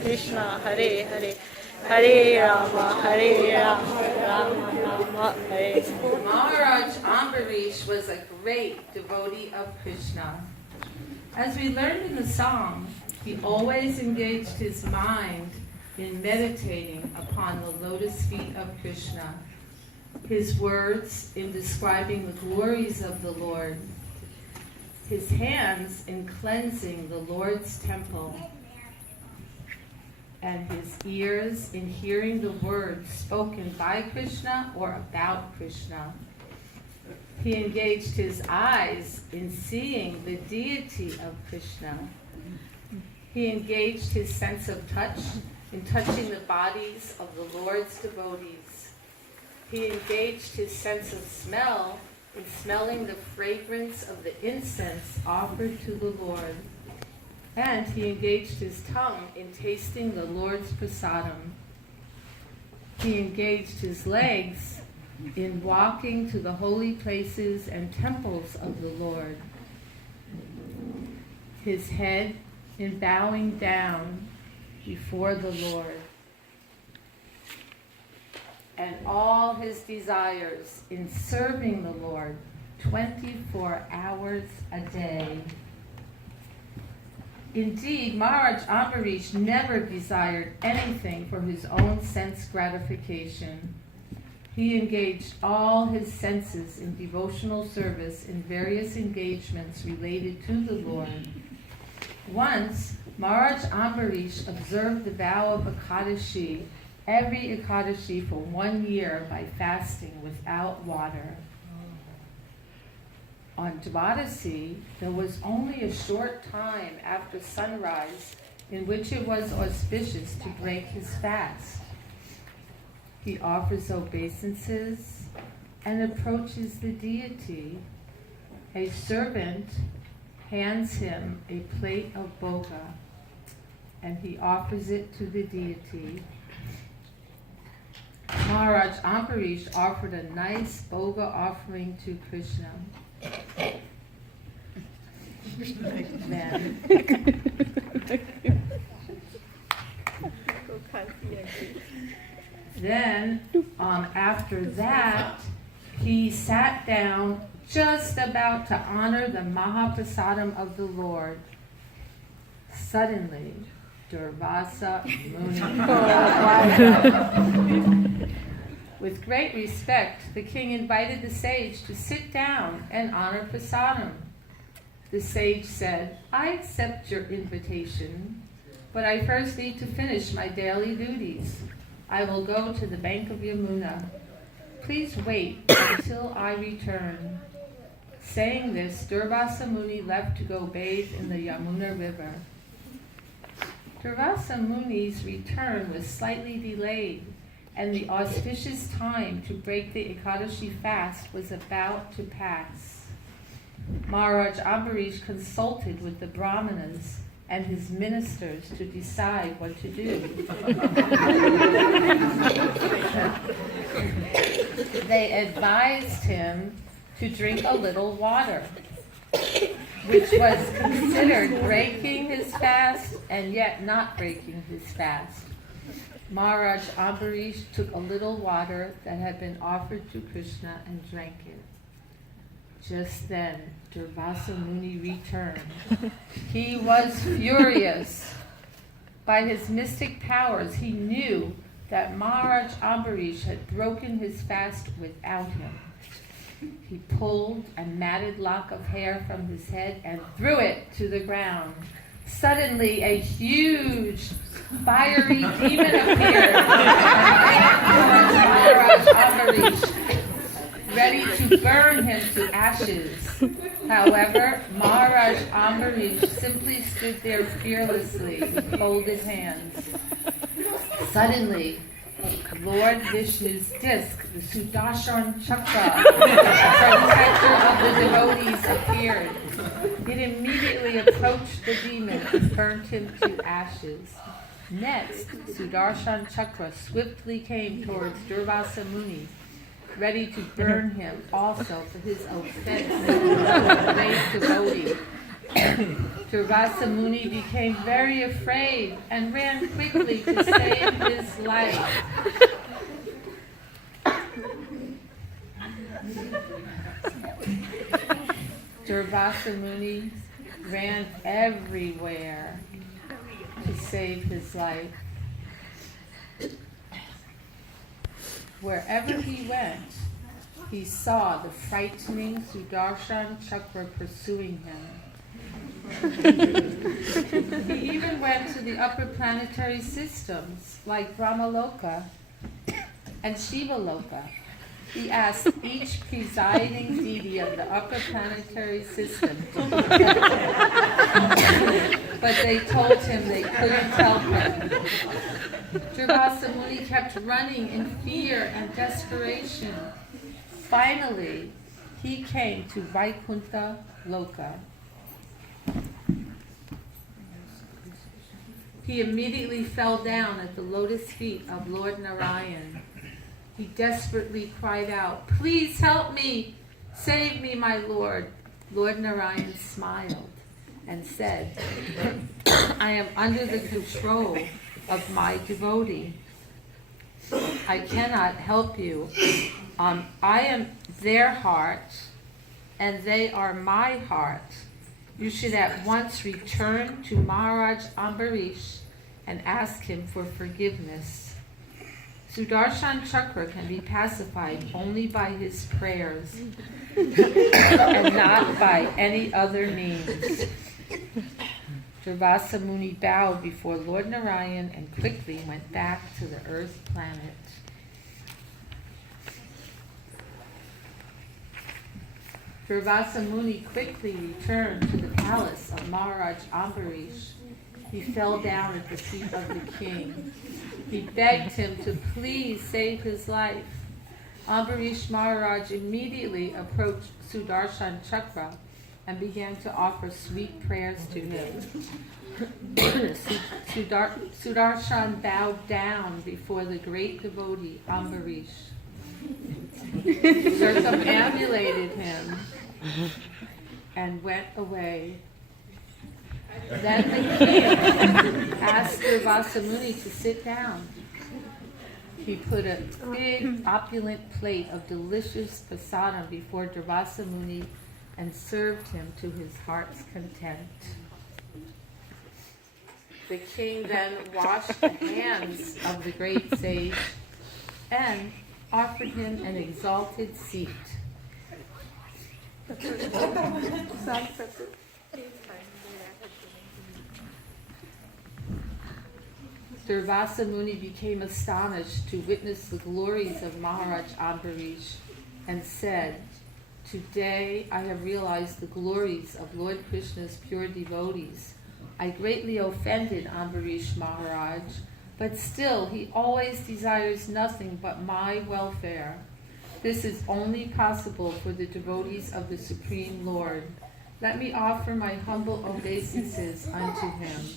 Krishna, Hare Hare, Hare Rama, Rama Rama, Hare. Maharaj Ambarish was a great devotee of Krishna. As we learned in the song, he always engaged his mind in meditating upon the lotus feet of Krishna, his words in describing the glories of the Lord, his hands in cleansing the Lord's temple, and his ears in hearing the words spoken by Krishna or about Krishna. He engaged his eyes in seeing the deity of Krishna. He engaged his sense of touch in touching the bodies of the Lord's devotees. He engaged his sense of smell in smelling the fragrance of the incense offered to the Lord. And he engaged his tongue in tasting the Lord's prasadam. He engaged his legs in walking to the holy places and temples of the Lord. His head in bowing down before the Lord. And all his desires in serving the Lord 24 hours a day. Indeed, Maharaj Ambarish never desired anything for his own sense gratification. He engaged all his senses in devotional service in various engagements related to the Lord. Once, Maharaj Ambarish observed the vow of Ekadashi, every Ekadashi for 1 year by fasting without water. On Dvadasi, there was only a short time after sunrise in which it was auspicious to break his fast. He offers obeisances and approaches the deity. A servant hands him a plate of boga, and he offers it to the deity. Maharaj Ambarish offered a nice boga offering to Krishna. Then, after that, he sat down just about to honor the Mahaprasadam of the Lord. Suddenly, Durvasa Muni. With great respect, the king invited the sage to sit down and honor prasadam. The sage said, "I accept your invitation, but I first need to finish my daily duties. I will go to the bank of Yamuna. Please wait until I return." Saying this, Durvasa Muni left to go bathe in the Yamuna river. Durvasa Muni's return was slightly delayed, and the auspicious time to break the Ekadashi fast was about to pass. Maharaj Ambarish consulted with the Brahmanas and his ministers to decide what to do. They advised him to drink a little water, which was considered breaking his fast and yet not breaking his fast. Maharaj Ambarish took a little water that had been offered to Krishna and drank it. Just then, Durvasa Muni returned. He was furious. By his mystic powers, he knew that Maharaj Ambarish had broken his fast without him. He pulled a matted lock of hair from his head and threw it to the ground. Suddenly, a huge, fiery demon appeared and Maharaj Ambarish, ready to burn him to ashes. However, Maharaj Ambarish simply stood there fearlessly with folded hands. Suddenly, Lord Vishnu's disc, the Sudarshan Chakra, protector of the devotees, appeared. It immediately approached the demon and burnt him to ashes. Next, Sudarshan Chakra swiftly came towards Durvasa Muni, ready to burn him also for his offense to a great devotee. Durvasa Muni became very afraid and ran quickly to save his life. Durvasa Muni ran everywhere to save his life. Wherever he went, he saw the frightening Sudarshan Chakra pursuing him. He even went to the upper planetary systems like Brahmaloka and Shivaloka. He asked each presiding deity of the upper planetary system but they told him they couldn't help him. Durvasa Muni kept running in fear and desperation. Finally, he came to Vaikuntha Loka. He immediately fell down at the lotus feet of Lord Narayan. He desperately cried out, "Please help me! Save me, my Lord!" Lord Narayan smiled and said, "I am under the control of my devotee. I cannot help you. I am their heart, and they are my heart. You should at once return to Maharaj Ambarish and ask him for forgiveness. Sudarshan Chakra can be pacified only by his prayers and not by any other means." Durvasa Muni bowed before Lord Narayan and quickly went back to the earth planet. Durvasa Muni quickly returned to the palace of Maharaj Ambarish. He fell down at the feet of the king. He begged him to please save his life. Ambarish Maharaj immediately approached Sudarshan Chakra and began to offer sweet prayers to him. Sudarshan bowed down before the great devotee Ambarish, circumambulated him, and went away. Then the king asked Durvasa Muni to sit down. He put a big opulent plate of delicious prasadam before Durvasa Muni and served him to his heart's content. The king then washed the hands of the great sage and offered him an exalted seat. Durvasa Muni became astonished to witness the glories of Maharaj Ambarish and said, "Today I have realized the glories of Lord Krishna's pure devotees. I greatly offended Ambarish Maharaj, but still he always desires nothing but my welfare. This is only possible for the devotees of the Supreme Lord. Let me offer my humble obeisances unto him."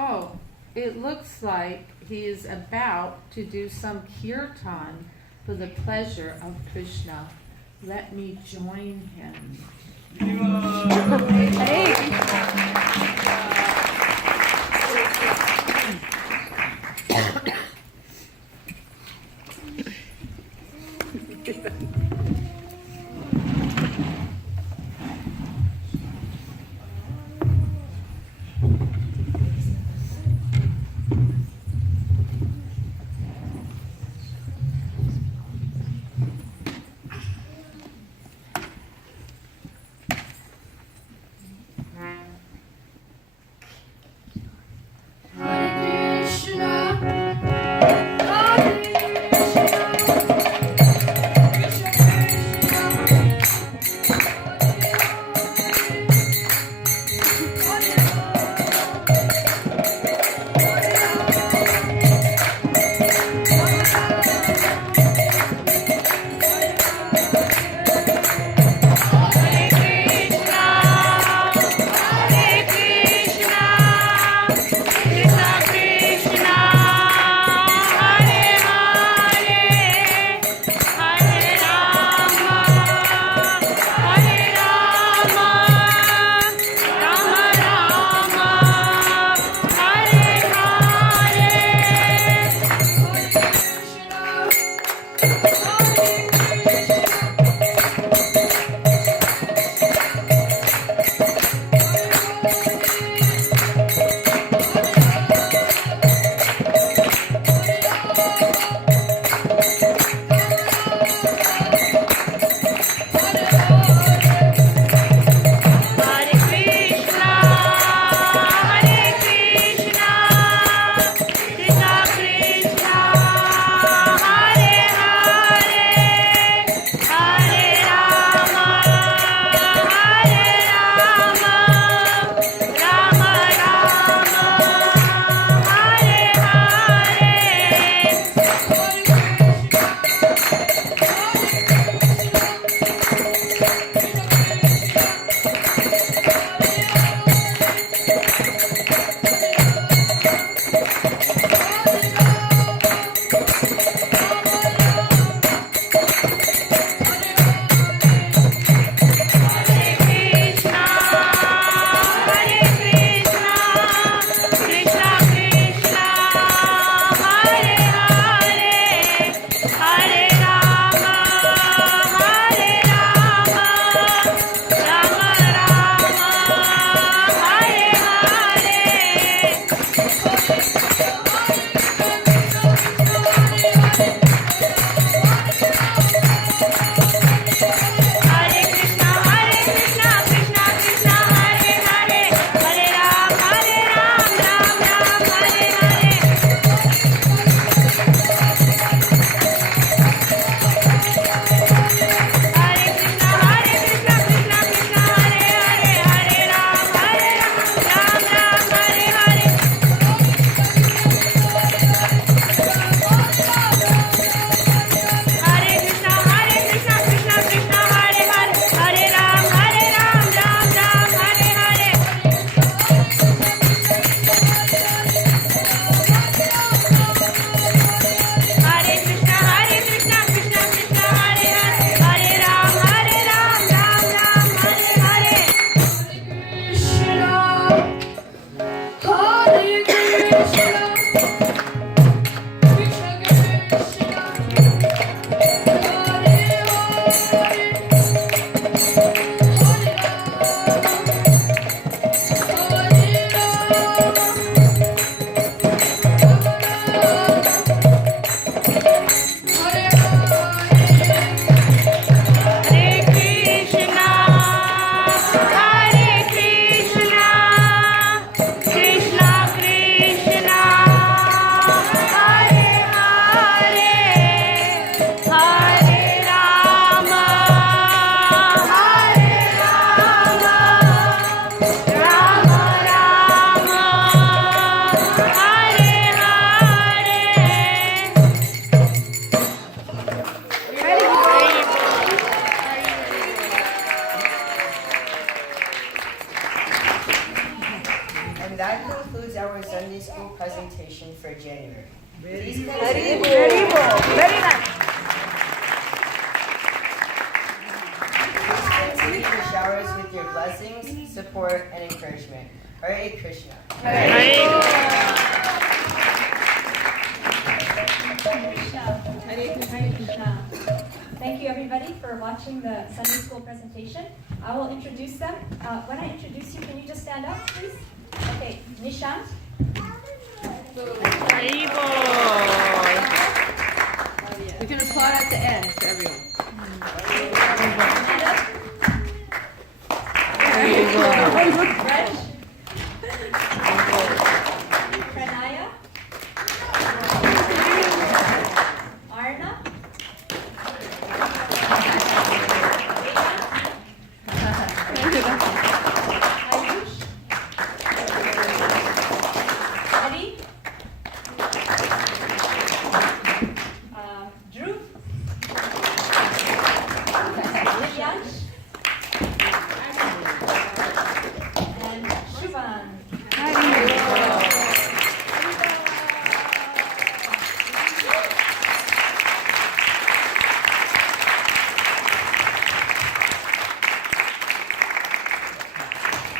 Oh, it looks like he is about to do some kirtan for the pleasure of Krishna. Let me join him. Sunday school presentation for January. Very good. Very nice. Please continue to shower us with your blessings, support, and encouragement. Hare Krishna. Thank you everybody for watching the Sunday school presentation. I will introduce them. When I introduce you, can you just stand up, please? Okay, Nishant. We can applaud at the end for everyone. Reg. Pranaya. Arna. Ayush. Eddie. Drew. Divyansh. And Shubhan.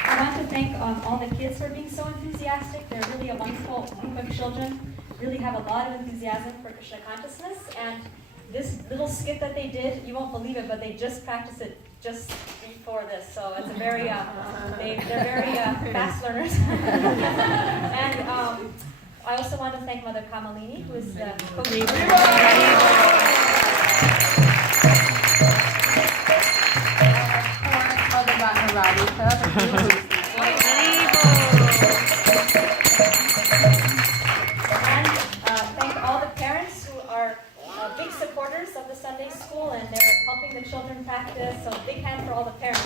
I want to thank all the kids for being so enthusiastic. They're really a wonderful group of children, really have a lot of enthusiasm for Krishna consciousness. And this little skit that they did, you won't believe it, but they just practiced it just before this. So it's a very, they're very fast learners. And I also want to thank Mother Kamalini, who is the coach. And thank all the parents who are big supporters of the Sunday school, and they're helping the children practice. So big hand for all the parents.